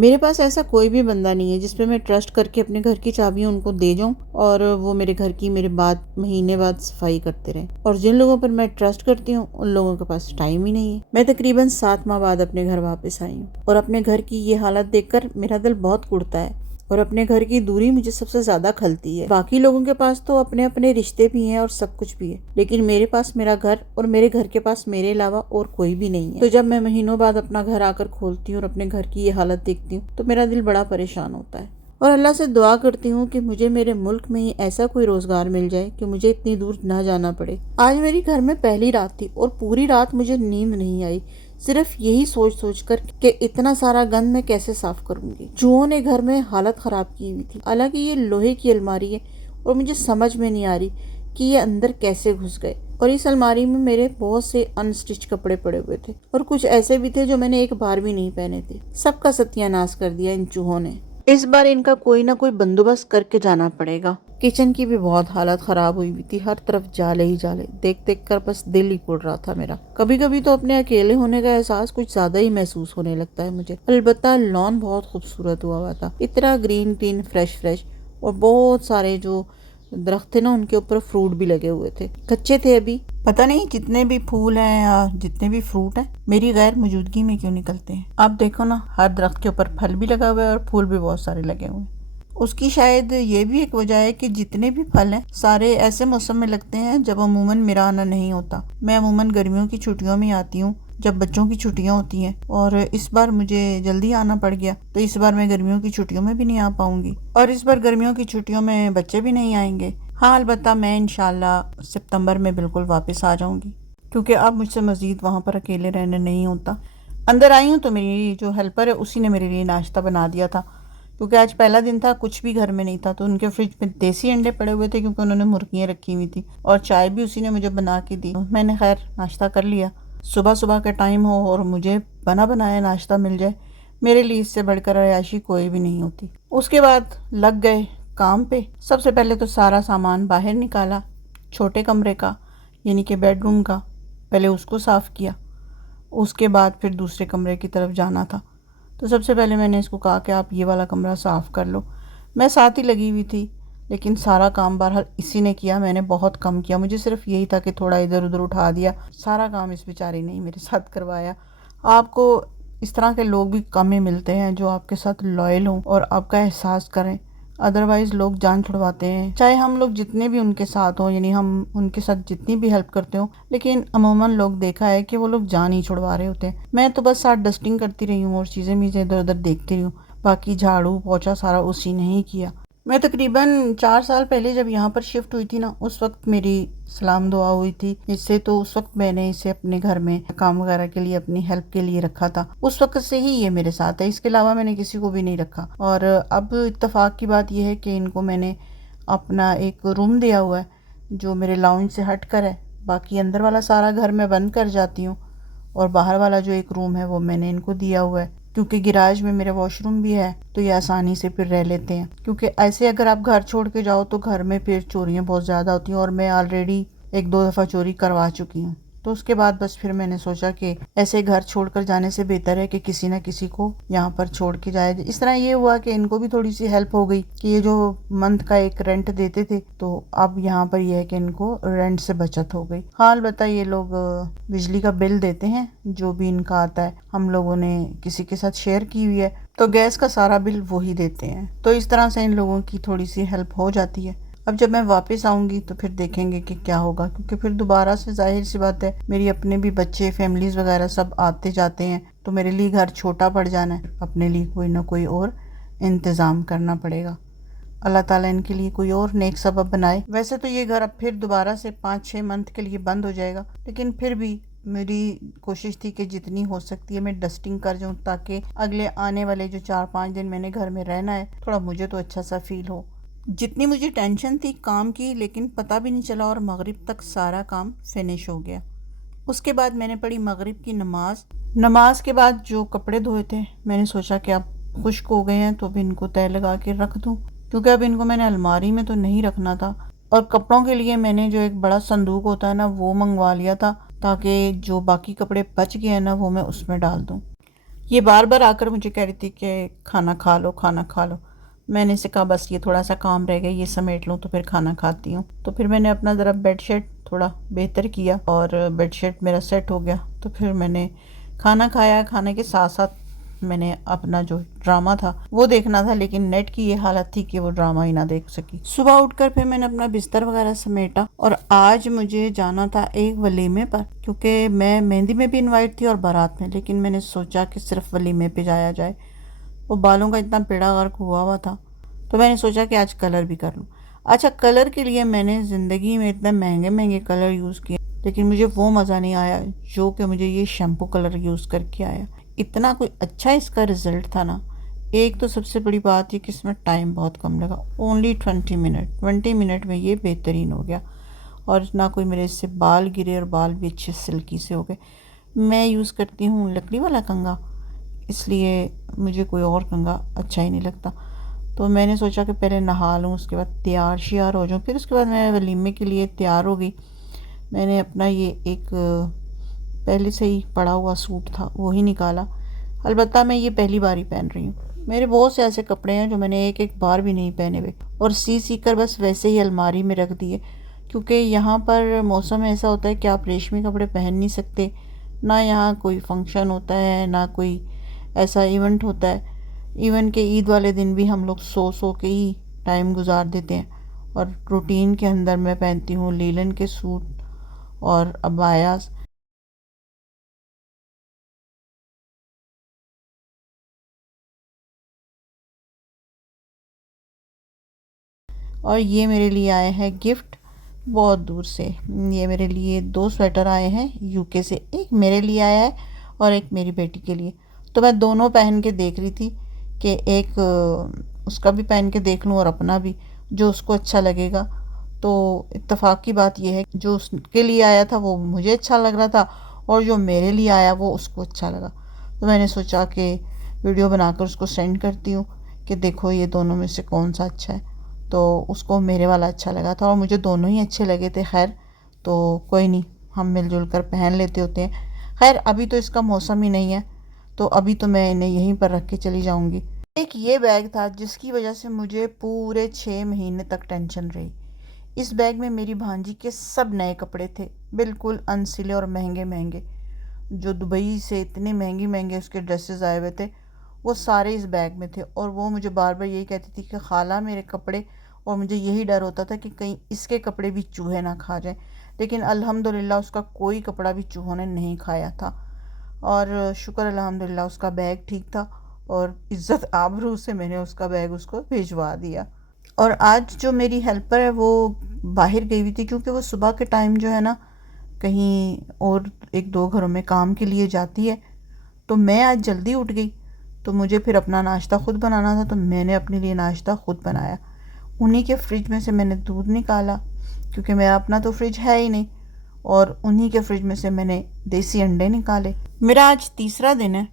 मेरे पास ऐसा कोई भी बंदा नहीं है जिस पे मैं ट्रस्ट करके अपने घर की चाबियां उनको दे जाऊं और वो मेरे घर की मेरे बाद महीने बाद सफाई करते रहें। और जिन लोगों पर मैं ट्रस्ट करती हूँ उन लोगों के पास टाइम ही नहीं है। मैं तकरीबन 7 माह बाद अपने घर वापस आई हूँ और अपने घर की ये हालत देखकर मेरा दिल बहुत कुढ़ता है और अपने घर की दूरी मुझे सबसे ज्यादा खलती है। बाकी लोगों के पास तो अपने अपने रिश्ते भी हैं और सब कुछ भी है, लेकिन मेरे पास मेरा घर और मेरे घर के पास मेरे अलावा और कोई भी नहीं है। तो जब मैं महीनों बाद अपना घर आकर खोलती हूँ और अपने घर की ये हालत देखती हूँ तो मेरा दिल बड़ा परेशान होता है और अल्लाह से दुआ करती हूँ कि मुझे मेरे मुल्क में ही ऐसा कोई रोजगार मिल जाए कि मुझे इतनी दूर ना जाना पड़े। आज मेरी घर में पहली रात थी और पूरी रात मुझे नींद नहीं आई, सिर्फ यही सोच सोच कर कि इतना सारा गंद मैं कैसे साफ करूंगी। चूहों ने घर में हालत खराब की हुई थी। हालांकि ये लोहे की अलमारी है और मुझे समझ में नहीं आ रही कि ये अंदर कैसे घुस गए। और इस अलमारी में मेरे बहुत से अनस्टिच कपड़े पड़े हुए थे और कुछ ऐसे भी थे जो मैंने एक बार भी नहीं पहने थे। सबका सत्यानाश कर दिया इन चूहों ने। इस बार इनका कोई ना कोई बंदोबस्त करके जाना पड़ेगा। किचन की भी बहुत हालत खराब हुई हुई थी, हर तरफ जाले ही जाले। देख देख कर बस दिल ही कुड़ रहा था मेरा। कभी कभी तो अपने अकेले होने का एहसास कुछ ज्यादा ही महसूस होने लगता है मुझे। अलबत्ता लॉन बहुत खूबसूरत हुआ था, इतना ग्रीन ग्रीन फ्रेश फ्रेश, और बहुत सारे जो दरख्त थे ना उनके ऊपर फ्रूट भी लगे हुए थे। कच्चे थे अभी, पता नहीं जितने भी फूल हैं या जितने भी फ्रूट हैं मेरी गैर मौजूदगी में क्यों निकलते हैं। आप देखो ना, हर दरख्त के ऊपर फल भी लगा हुआ है और फूल भी बहुत सारे लगे हुए हैं। उसकी शायद ये भी एक वजह है कि जितने भी फल हैं सारे ऐसे मौसम में लगते हैं जब अमूमन मेरा आना नहीं होता। मैं अमूमन गर्मियों की छुट्टियों में आती हूँ जब बच्चों की छुट्टियां होती हैं, और इस बार मुझे जल्दी आना पड़ गया तो इस बार मैं गर्मियों की छुट्टियों में भी नहीं आ पाऊंगी और इस बार गर्मियों की छुट्टियों में बच्चे भी नहीं आएंगे। हाँ, अलबत्ता मैं इंशाल्लाह सितंबर में बिल्कुल वापस आ जाऊंगी क्योंकि अब मुझसे मज़ीद वहाँ पर अकेले रहने नहीं होता। अंदर आई हूँ तो मेरी जो हेल्पर है उसी ने मेरे लिए नाश्ता बना दिया था, क्योंकि आज पहला दिन था, कुछ भी घर में नहीं था। तो उनके फ्रिज में देसी अंडे पड़े हुए थे क्योंकि उन्होंने मुर्गियाँ रखी हुई थी, और चाय भी उसी ने मुझे बना के दी। मैंने खैर नाश्ता कर लिया। सुबह सुबह का टाइम हो और मुझे बना बनाया नाश्ता मिल जाए, मेरे लिए इससे बढ़कर अयाशी कोई भी नहीं होती। उसके बाद लग गए काम पे। सबसे पहले तो सारा सामान बाहर निकाला, छोटे कमरे का यानी कि बेडरूम का, पहले उसको साफ़ किया। उसके बाद फिर दूसरे कमरे की तरफ जाना था, तो सबसे पहले मैंने इसको कहा कि आप ये वाला कमरा साफ़ कर लो। मैं साथ ही लगी हुई थी, लेकिन सारा काम बहरहाल इसी ने किया। मैंने बहुत कम किया, मुझे सिर्फ यही था कि थोड़ा इधर उधर उठा दिया। सारा काम इस बेचारी ने ही मेरे साथ करवाया। आपको इस तरह के लोग भी कम ही मिलते हैं जो आपके साथ लॉयल हों और आपका एहसास करें, अदरवाइज़ लोग जान छुड़वाते हैं। चाहे हम लोग जितने भी उनके साथ हों, यानी हम उनके साथ जितनी भी हेल्प करते हो, लेकिन अमूमन लोग देखा है कि वो लोग जान ही छुड़वा रहे होते हैं। मैं तो बस साथ डस्टिंग करती रही हूँ और चीज़ें मीज़ें इधर उधर देखती रही हूँ, बाकी झाड़ू पोछा सारा उसी ने ही किया। मैं तकरीबन 4 साल पहले जब यहाँ पर शिफ्ट हुई थी ना, उस वक्त मेरी सलाम दुआ हुई थी इससे, तो उस वक्त मैंने इसे अपने घर में काम वगैरह के लिए अपनी हेल्प के लिए रखा था। उस वक्त से ही ये मेरे साथ है, इसके अलावा मैंने किसी को भी नहीं रखा। और अब इत्तेफाक की बात यह है कि इनको मैंने अपना एक रूम दिया हुआ है जो मेरे लाउंज से हट कर है। बाकी अंदर वाला सारा घर मैं बंद कर जाती हूँ और बाहर वाला जो एक रूम है वो मैंने इनको दिया हुआ है, क्योंकि गिराज में मेरे वॉशरूम भी है तो ये आसानी से फिर रह लेते हैं। क्योंकि ऐसे अगर आप घर छोड़ के जाओ तो घर में फिर चोरियां बहुत ज़्यादा होती हैं, और मैं ऑलरेडी 1-2 दफ़ा चोरी करवा चुकी हूँ। तो उसके बाद बस फिर मैंने सोचा कि ऐसे घर छोड़कर जाने से बेहतर है कि किसी न किसी को यहाँ पर छोड़ के जाए। इस तरह ये हुआ कि इनको भी थोड़ी सी हेल्प हो गई कि ये जो मंथ का एक रेंट देते थे, तो अब यहाँ पर यह है कि इनको रेंट से बचत हो गई। हाँ, अलबत्ता ये लोग बिजली का बिल देते हैं, जो भी इनका आता है हम लोगों ने किसी के साथ शेयर की हुई है, तो गैस का सारा बिल वो ही देते हैं। तो इस तरह से इन लोगों की थोड़ी सी हेल्प हो जाती है। अब जब मैं वापस आऊँगी तो फिर देखेंगे कि क्या होगा, क्योंकि फिर दोबारा से जाहिर सी बात है मेरी अपने भी बच्चे फैमिलीज़ वगैरह सब आते जाते हैं, तो मेरे लिए घर छोटा पड़ जाना है, अपने लिए कोई ना कोई और इंतज़ाम करना पड़ेगा। अल्लाह ताला इनके लिए कोई और नेक सबब बनाए। वैसे तो ये घर अब फिर दोबारा से 5-6 मंथ के लिए बंद हो जाएगा, लेकिन फिर भी मेरी कोशिश थी कि जितनी हो सकती है मैं डस्टिंग कर जाऊँ, ताकि अगले आने वाले जो 4-5 दिन मैंने घर में रहना है थोड़ा मुझे तो अच्छा सा फील हो। जितनी मुझे टेंशन थी काम की, लेकिन पता भी नहीं चला और मगरिब तक सारा काम फिनिश हो गया। उसके बाद मैंने पढ़ी मगरिब की नमाज। नमाज के बाद जो कपड़े धोए थे मैंने सोचा कि अब खुश्क हो गए हैं तो अब इनको तय लगा के रख दूं, क्योंकि अब इनको मैंने अलमारी में तो नहीं रखना था। और कपड़ों के लिए मैंने जो एक बड़ा संदूक होता है ना वो मंगवा लिया था, ताकि जो बाकी कपड़े बच गए हैं ना वो मैं उसमें डाल दूं। ये बार बार आकर मुझे कह रही थी कि खाना खा लो, खाना खा लो। मैंने इसे कहा बस ये थोड़ा सा काम रह गया, ये समेट लूँ तो फिर खाना खाती हूँ। तो फिर मैंने अपना ज़रा बेडशीट थोड़ा बेहतर किया और बेडशीट मेरा सेट हो गया। तो फिर मैंने खाना खाया। खाने के साथ साथ मैंने अपना जो ड्रामा था वो देखना था, लेकिन नेट की ये हालत थी कि वो ड्रामा ही ना देख सकी। सुबह उठकर फिर मैंने अपना बिस्तर वगैरह समेटा और आज मुझे जाना था एक वलीमे पर, क्योंकि मैं मेहंदी में भी इनवाइट थी और बारात में, लेकिन मैंने सोचा कि सिर्फ वलीमे पे जाया जाए। वो बालों का इतना बेड़ा गर्क हुआ हुआ था, तो मैंने सोचा कि आज कलर भी कर लूँ। अच्छा, कलर के लिए मैंने ज़िंदगी में इतने महंगे महंगे कलर यूज़ किए, लेकिन मुझे वो मज़ा नहीं आया जो कि मुझे ये शैम्पू कलर यूज़ करके आया। इतना कोई अच्छा इसका रिज़ल्ट था ना। एक तो सबसे बड़ी बात ये कि इसमें टाइम बहुत कम लगा, ओनली 20 मिनट। 20 मिनट में ये बेहतरीन हो गया और ना कोई मेरे इससे बाल गिरे और बाल भी अच्छे सिल्की से हो गए। मैं यूज़ करती हूँ लकड़ी वाला कंघा, इसलिए मुझे कोई और कंघा अच्छा ही नहीं लगता। तो मैंने सोचा कि पहले नहा लूँ, उसके बाद तैयार श्यार हो जाऊँ। फिर उसके बाद मैं वलीमे के लिए तैयार हो गई। मैंने अपना ये एक पहले से ही पड़ा हुआ सूट था वो ही निकाला। अलबत्ता मैं ये पहली बार ही पहन रही हूँ। मेरे बहुत से ऐसे कपड़े हैं जो मैंने एक एक बार भी नहीं पहने हुए और सी कर बस वैसे ही अलमारी में रख दिए, क्योंकि यहाँ पर मौसम ऐसा होता है कि आप रेशमी कपड़े पहन नहीं सकते। ना यहाँ कोई फंक्शन होता है, ना कोई ऐसा इवेंट होता है। इवन के ईद वाले दिन भी हम लोग सो के ही टाइम गुजार देते हैं। और रूटीन के अंदर मैं पहनती हूँ लीलन के सूट और अबायास। और ये मेरे लिए आए हैं गिफ्ट बहुत दूर से। ये मेरे लिए दो स्वेटर आए हैं यूके से, एक मेरे लिए आया है और एक मेरी बेटी के लिए। तो मैं दोनों पहन के देख रही थी कि एक उसका भी पहन के देख लूँ और अपना भी, जो उसको अच्छा लगेगा। तो इत्तेफाक की बात यह है कि जो उसके लिए आया था वो मुझे अच्छा लग रहा था और जो मेरे लिए आया वो उसको अच्छा लगा। तो मैंने सोचा कि वीडियो बनाकर उसको सेंड करती हूँ कि देखो ये दोनों में से कौन सा अच्छा है। तो उसको मेरे वाला अच्छा लगा था और मुझे दोनों ही अच्छे लगे थे। खैर, तो कोई नहीं, हम मिलजुल कर पहन लेते होते हैं। खैर, अभी तो इसका मौसम ही नहीं है, तो अभी तो मैं इन्हें यहीं पर रख के चली जाऊंगी। एक ये बैग था जिसकी वजह से मुझे पूरे 6 महीने तक टेंशन रही। इस बैग में मेरी भांजी के सब नए कपड़े थे, बिल्कुल अनसिले और महंगे महंगे। जो दुबई से इतने महंगे महंगे उसके ड्रेसेस आए हुए थे, वो सारे इस बैग में थे। और वो मुझे बार बार यही कहती थी कि खाला मेरे कपड़े, और मुझे यही डर होता था कि कहीं इसके कपड़े भी चूहे ना खा जाएं। लेकिन अल्हम्दुलिल्लाह उसका कोई कपड़ा भी चूहों ने नहीं खाया था और शुक्र अल्हम्दुलिल्लाह उसका बैग ठीक था और इज़्ज़त आबरू से मैंने उसका बैग उसको भिजवा दिया। और आज जो मेरी हेल्पर है वो बाहर गई हुई थी, क्योंकि वो सुबह के टाइम जो है ना कहीं और एक दो घरों में काम के लिए जाती है। तो मैं आज जल्दी उठ गई, तो मुझे फिर अपना नाश्ता ख़ुद बनाना था, तो मैंने अपने लिए नाश्ता ख़ुद बनाया। उन्हीं के फ्रिज में से मैंने दूध निकाला, क्योंकि मेरा अपना तो फ्रिज है ही नहीं, और उन्हीं के फ्रिज में से मैंने देसी अंडे निकाले। मेरा आज तीसरा दिन है।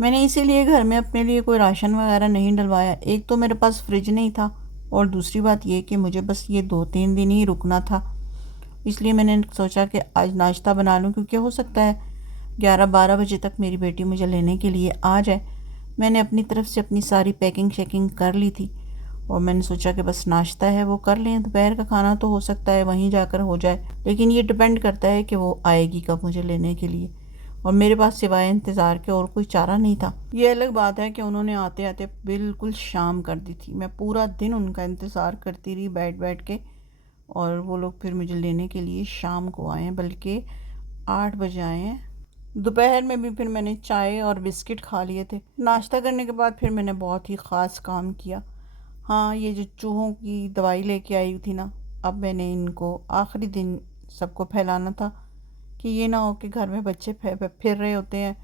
मैंने इसीलिए घर में अपने लिए कोई राशन वगैरह नहीं डलवाया। एक तो मेरे पास फ्रिज नहीं था और दूसरी बात ये कि मुझे बस ये 2-3 दिन ही रुकना था। इसलिए मैंने सोचा कि आज नाश्ता बना लूँ, क्योंकि हो सकता है 11-12 बजे तक मेरी बेटी मुझे लेने के लिए आ जाए। मैंने अपनी तरफ से अपनी सारी पैकिंग शैकिंग कर ली थी और मैंने सोचा कि बस नाश्ता है वो कर लें। दोपहर का खाना तो हो सकता है वहीं जाकर हो जाए, लेकिन ये डिपेंड करता है कि वो आएगी कब मुझे लेने के लिए। और मेरे पास सिवाय इंतज़ार के और कोई चारा नहीं था। ये अलग बात है कि उन्होंने आते आते बिल्कुल शाम कर दी थी। मैं पूरा दिन उनका इंतज़ार करती रही बैठ बैठ के, और वो लोग फिर मुझे लेने के लिए शाम को आए हैं, बल्कि 8 बजे आए हैं। दोपहर में भी फिर मैंने चाय और बिस्किट खा लिए थे। नाश्ता करने के बाद फिर मैंने बहुत ही ख़ास काम किया। हाँ, ये जो चूहों की दवाई लेके आई हुई थी ना, अब मैंने इनको आखिरी दिन सबको फैलाना था कि ये ना हो कि घर में बच्चे फिर रहे होते हैं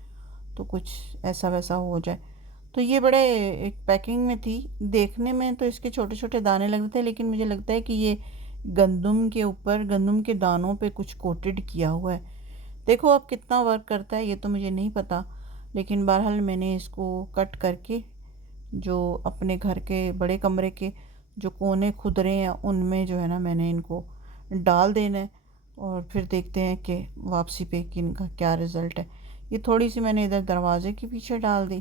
तो कुछ ऐसा वैसा हो जाए। तो ये बड़े एक पैकिंग में थी। देखने में तो इसके छोटे छोटे दाने लग रहे थे, लेकिन मुझे लगता है कि ये गंदम के ऊपर, गंदम के दानों पे कुछ कोटेड किया हुआ है। देखो अब कितना वर्क करता है ये तो मुझे नहीं पता, लेकिन बहरहाल मैंने इसको कट करके जो अपने घर के बड़े कमरे के जो कोने खुदरे हैं उनमें जो है ना मैंने इनको डाल देना है, और फिर देखते हैं कि वापसी पे कि इनका क्या रिज़ल्ट है। ये थोड़ी सी मैंने इधर दरवाजे के पीछे डाल दी,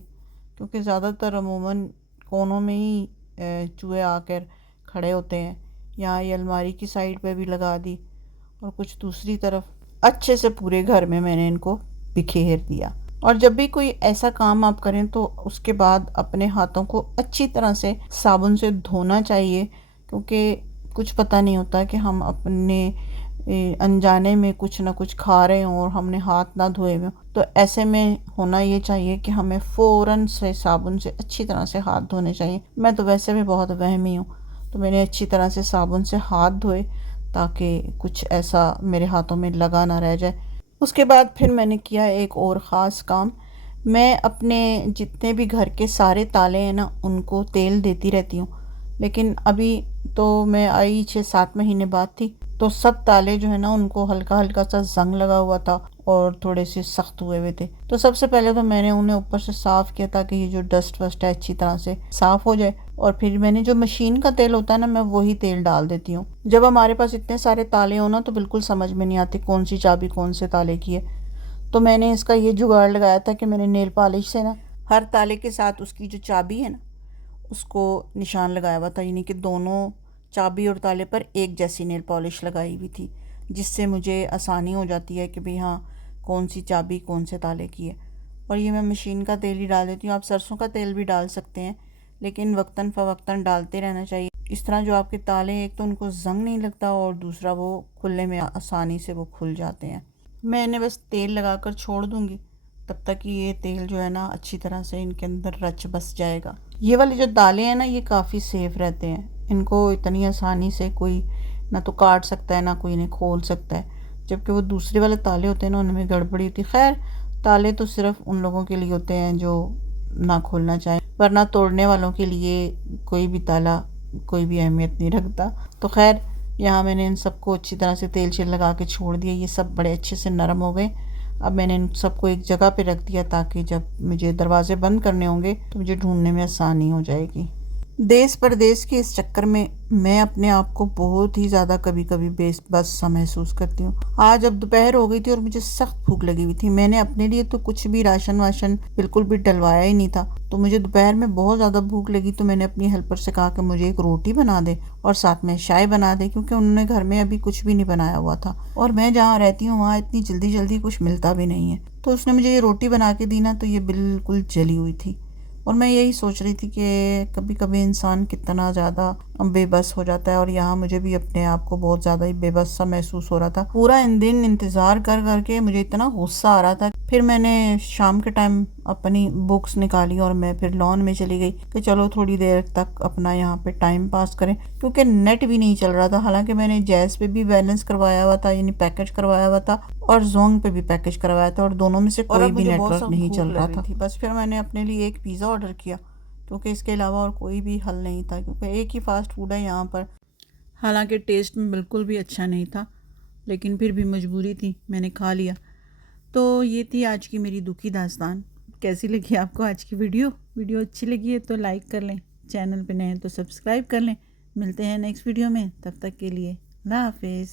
क्योंकि ज़्यादातर अमूमन कोनों में ही चूहे आकर खड़े होते हैं। यहाँ ये अलमारी की साइड पे भी लगा दी और कुछ दूसरी तरफ। अच्छे से पूरे घर में मैंने इनको बिखेर दिया। और जब भी कोई ऐसा काम आप करें तो उसके बाद अपने हाथों को अच्छी तरह से साबुन से धोना चाहिए, क्योंकि कुछ पता नहीं होता कि हम अपने अनजाने में कुछ ना कुछ खा रहे हों और हमने हाथ ना धोए हुए, तो ऐसे में होना ये चाहिए कि हमें फ़ौरन से साबुन से अच्छी तरह से हाथ धोने चाहिए। मैं तो वैसे भी बहुत वहमी हूँ, तो मैंने अच्छी तरह से साबुन से हाथ धोए ताकि कुछ ऐसा मेरे हाथों में लगा ना रह जाए। उसके बाद फिर मैंने किया एक और ख़ास काम। मैं अपने जितने भी घर के सारे ताले हैं ना, उनको तेल देती रहती हूँ। लेकिन अभी तो मैं आई 6-7 महीने बाद थी, तो सब ताले जो है ना उनको हल्का हल्का सा जंग लगा हुआ था और थोड़े से सख्त हुए हुए थे। तो सबसे पहले तो मैंने उन्हें ऊपर से साफ़ किया ताकि ये जो डस्ट वस्ट है अच्छी तरह से साफ़ हो जाए। और फिर मैंने जो मशीन का तेल होता है ना, मैं वही तेल डाल देती हूँ। जब हमारे पास इतने सारे ताले हो ना, तो बिल्कुल समझ में नहीं आती कौन सी चाबी कौन से ताले की है। तो मैंने इसका ये जुगाड़ लगाया था कि मैंने नेल पॉलिश से ना हर ताले के साथ उसकी जो चाबी है ना उसको निशान लगाया हुआ था, यानी कि दोनों चाबी और ताले पर एक जैसी नेल पॉलिश लगाई हुई थी, जिससे मुझे आसानी हो जाती है कि भाई हाँ कौन सी चाबी कौन से ताले की है। और ये मैं मशीन का तेल ही डाल देती हूँ। आप सरसों का तेल भी डाल सकते हैं, लेकिन वक्तन फ़वक्तन डालते रहना चाहिए। इस तरह जो आपके ताले हैं, एक तो उनको जंग नहीं लगता और दूसरा वो खुलने में आसानी से वो खुल जाते हैं। मैं इन्हें बस तेल लगा कर छोड़ दूँगी तब तक कि ये तेल जो है ना अच्छी तरह से इनके अंदर रच बस जाएगा। ये वाले जो दालें हैं ना, ये काफ़ी सेफ़ रहते हैं। इनको इतनी आसानी से कोई ना तो काट सकता है ना कोई इन्हें खोल सकता है, जबकि वो दूसरे वाले ताले होते हैं ना उनमें गड़बड़ी होती है। खैर, ताले तो सिर्फ उन लोगों के लिए होते हैं जो ना खोलना चाहें, वरना तोड़ने वालों के लिए कोई भी ताला कोई भी अहमियत नहीं रखता। तो खैर, यहाँ मैंने इन सबको अच्छी तरह से तेल शेल लगा के छोड़ दिया। ये सब बड़े अच्छे से नरम हो गए। अब मैंने इन सबको एक जगह पे रख दिया ताकि जब मुझे दरवाज़े बंद करने होंगे तो मुझे ढूंढने में आसानी हो जाएगी। देश परदेश के इस चक्कर में मैं अपने आप को बहुत ही ज़्यादा कभी कभी बेबस सा महसूस करती हूँ। आज अब दोपहर हो गई थी और मुझे सख्त भूख लगी हुई थी। मैंने अपने लिए तो कुछ भी राशन वाशन बिल्कुल भी डलवाया ही नहीं था, तो मुझे दोपहर में बहुत ज़्यादा भूख लगी। तो मैंने अपनी हेल्पर से कहा कि मुझे एक रोटी बना दे और साथ में चाय बना दे, क्योंकि उन्होंने घर में अभी कुछ भी नहीं बनाया हुआ था और मैं जहाँ रहती हूँ वहाँ इतनी जल्दी जल्दी कुछ मिलता भी नहीं है। तो उसने मुझे ये रोटी बना के दी ना, तो ये बिल्कुल जली हुई थी। और मैं यही सोच रही थी कि कभी कभी इंसान कितना ज़्यादा बेबस हो जाता है, और यहाँ मुझे भी अपने आप को बहुत ज़्यादा ही बेबस सा महसूस हो रहा था। पूरा इन दिन इंतज़ार कर करके मुझे इतना गुस्सा आ रहा था। फिर मैंने शाम के टाइम अपनी बुक्स निकाली और मैं फिर लॉन में चली गई कि चलो थोड़ी देर तक अपना यहाँ पे टाइम पास करें, क्योंकि नेट भी नहीं चल रहा था। हालांकि मैंने जैज़ पे भी बैलेंस करवाया हुआ था, यानी पैकेज करवाया हुआ था, और जोंग पे भी पैकेज करवाया था, और दोनों में से कोई भी नेटवर्क नहीं चल रहा था। बस फिर मैंने अपने लिए एक पिज़्ज़ा ऑर्डर किया, क्योंकि इसके अलावा और कोई भी हल नहीं था, क्योंकि एक ही फ़ास्ट फूड है यहाँ पर। हालांकि टेस्ट में बिल्कुल भी अच्छा नहीं था, लेकिन फिर भी मजबूरी थी, मैंने खा लिया। तो ये थी आज की मेरी दुखी दास्तान। कैसी लगी आपको आज की वीडियो अच्छी लगी है तो लाइक कर लें, चैनल पे नए हैं तो सब्सक्राइब कर लें। मिलते हैं नेक्स्ट वीडियो में, तब तक के लिए अल्लाह हाफिज़।